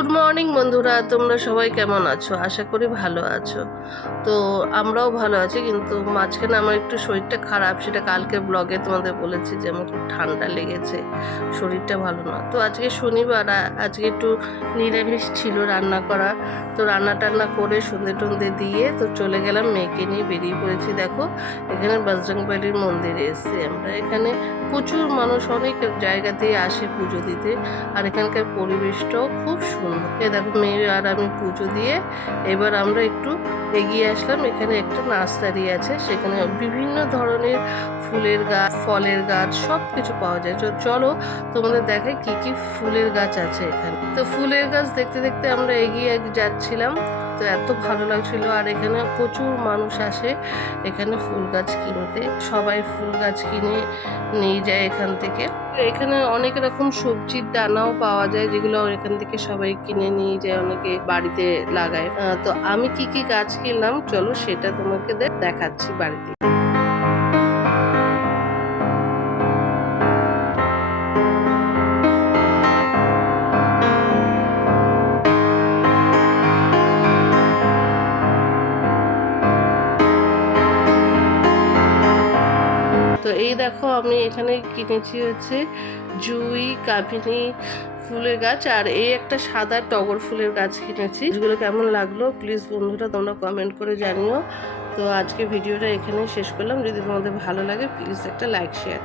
Good morning বন্ধুরা, তোমরা সবাই কেমন আছো? আশা করি ভালো আছো। তো আমরাও ভালো আছি, কিন্তু মাঝখানে আমার একটু শরীরটা খারাপ, সেটা কালকে ব্লগে তোমাদের বলেছি যে আমার খুব ঠান্ডা লেগেছে, শরীরটা ভালো না। তো আজকে শনিবার, আজকে একটু নিরামিষ ছিল রান্না করা। তো রান্না টান্না করে সন্ধে টন্ধে দিয়ে তো চলে গেলাম, মেয়েকে নিয়ে বেরিয়ে পড়েছি। দেখো এখানে বজরংবলীর মন্দিরে এসেছি আমরা। এখানে প্রচুর মানুষ অনেক জায়গা দিয়ে আসে পুজো দিতে, আর এখানকার পরিবেশটাও খুব সুন্দর। দেখো মেয়ে আর আমি পুজো দিয়ে এবার আমরা একটু এগিয়ে আসলাম। এখানে একটা নার্সারি আছে, সেখানে বিভিন্ন ধরনের ফুলের গাছ, ফলের গাছ সব কিছু পাওয়া যায়। তো চলো তোমাদের দেখাই কি কি ফুলের গাছ আছে এখানে। তো ফুলের গাছ দেখতে দেখতে আমরা এগিয়ে যাচ্ছিলাম। তো এত ভালো লাগছিল, আর এখানে প্রচুর মানুষ আসে এখানে ফুল গাছ কিনতে। সবাই ফুল গাছ কিনে নিয়ে যায় এখান থেকে। এখানে অনেক রকম সবজির দানাও পাওয়া যায়, যেগুলো এখান থেকে সবাই কিনে নিয়ে যায়, অনেকে বাড়িতে লাগায়। তো আমি কি কি গাছ কিনলাম চলো সেটা তোমাকে দেখাচ্ছি বাড়িতে। তো এই দেখো আমি এখানে কিনেছি হচ্ছে জুঁই, কামিনী ফুলের গাছ, আর এই একটা সাদা টগর ফুলের গাছ কিনেছি। যেগুলো কেমন লাগলো প্লিজ বন্ধুরা তোমরা কমেন্ট করে জানিও। তো আজকে ভিডিওটা এখানেই শেষ করলাম। যদি তোমাদের ভালো লাগে প্লিজ একটা লাইক শেয়ার।